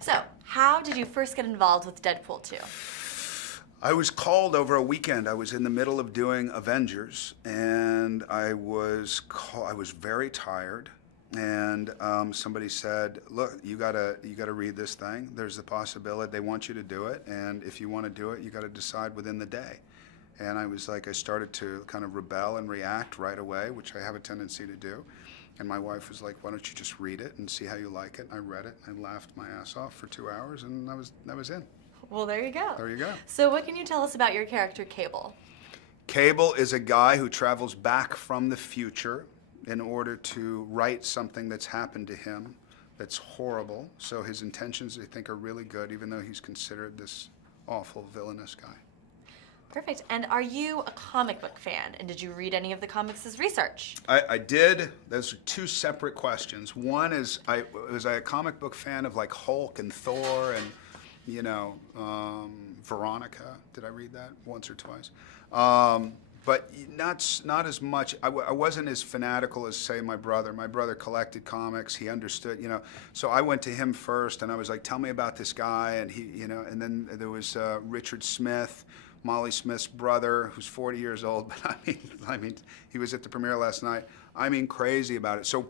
So, how did you first get involved with Deadpool 2? I was called over a weekend. I was in the middle of doing Avengers, and I was very tired. And somebody said, "Look, you gotta read this thing. There's the possibility they want you to do it, and if you want to do it, you got to decide within the day." And I was like, I started to kind of rebel and react right away, which I have a tendency to do. And my wife was like, "Why don't you just read it and see how you like it?" And I read it. I laughed my ass off for 2 hours, and that was in. Well, there you go. There you go. So, what can you tell us about your character, Cable? Cable is a guy who travels back from the future in order to right something that's happened to him that's horrible. So his intentions, I think, are really good, even though he's considered this awful, villainous guy. Perfect. And are you a comic book fan? And did you read any of the comics as research? I did. Those are two separate questions. One is, was I a comic book fan of like Hulk and Thor and, you know, Veronica? Did I read that once or twice? But not as much. I wasn't as fanatical as, say, my brother. My brother collected comics. He understood, you know. So I went to him first, and I was like, "Tell me about this guy." And he, you know, and then there was Richard Smith, Molly Smith's brother, who's 40 years old. But I mean, he was at the premiere last night. I mean, crazy about it. So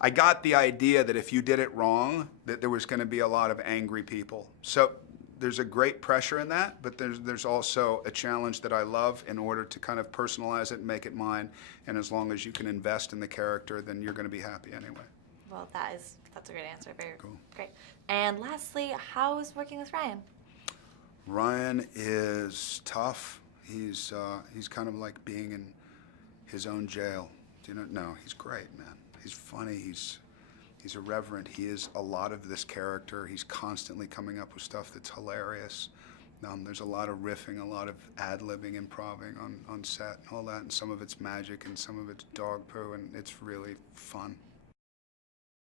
I got the idea that if you did it wrong, that there was going to be a lot of angry people. So there's a great pressure in that, but there's also a challenge that I love in order to kind of personalize it and make it mine. And as long as you can invest in the character, then you're going to be happy anyway. Well, that's a great answer. Very cool. Great. And lastly, how is working with Ryan? Ryan is tough. He's kind of like being in his own jail. Do you know? No, he's great, man. He's funny. He's irreverent. He is a lot of this character. He's constantly coming up with stuff that's hilarious. There's a lot of riffing, a lot of ad-libbing, improving on set, and all that, and some of it's magic and some of it's dog poo, and it's really fun.